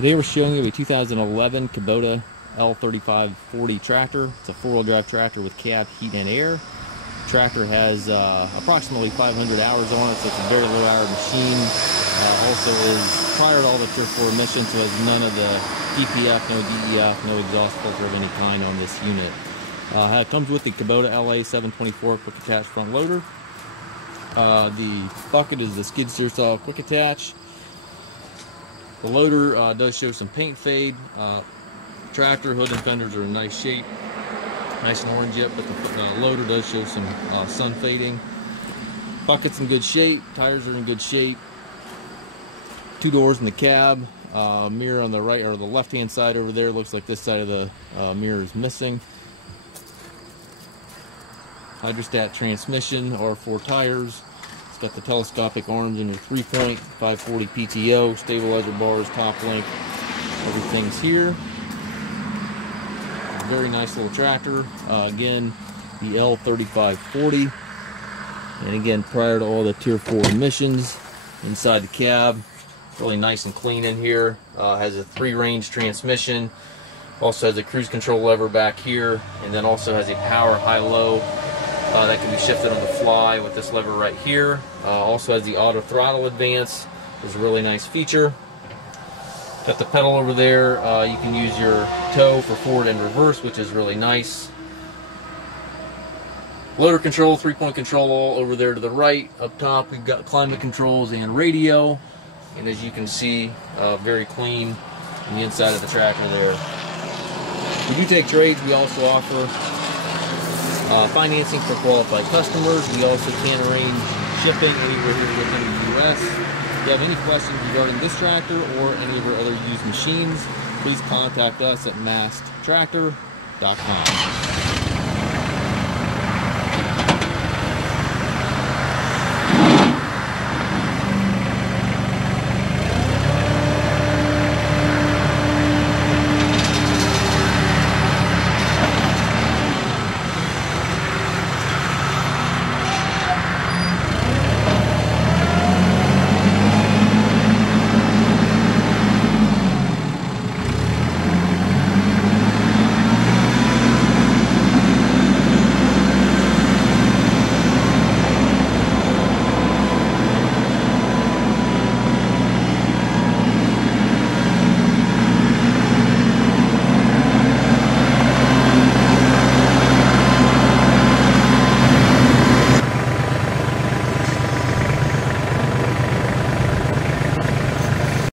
Today we're showing you a 2011 Kubota L3540 tractor. It's a four-wheel drive tractor with cab heat and air. The tractor has approximately 500 hours on it, so it's a very low-hour machine. Also is prior to all the Tier 4 emissions, so has none of the PPF, no DEF, no exhaust filter of any kind on this unit. It comes with the Kubota LA724 quick attach front loader. The bucket is the skid steer saw quick attach. The loader does show some paint fade. Tractor hood and fenders are in nice shape, nice and orange yet, but the loader does show some sun fading. Bucket's in good shape, tires are in good shape. Two doors in the cab, mirror on the right or the left hand side over there. Looks like this side of the mirror is missing. Hydrostat transmission, R4 tires. Got the telescopic arms and your 3-point 540 PTO, stabilizer bars, top link, everything's here. Very nice little tractor. Again, the L3540. And again, prior to all the Tier 4 emissions, inside the cab, really nice and clean in here. Has a 3-range transmission. Also has a cruise control lever back here, and then also has a power high-low. That can be shifted on the fly with this lever right here. Also has the auto throttle advance. It's a really nice feature. Got the pedal over there. You can use your toe for forward and reverse, which is really nice. Loader control, 3-point control all over there to the right. Up top we've got climate controls and radio. And as you can see, very clean on the inside of the tractor there. We do take trades. We also offer financing for qualified customers. We also can arrange shipping anywhere here within the U.S. If you have any questions regarding this tractor or any of our other used machines, please contact us at masttractor.com.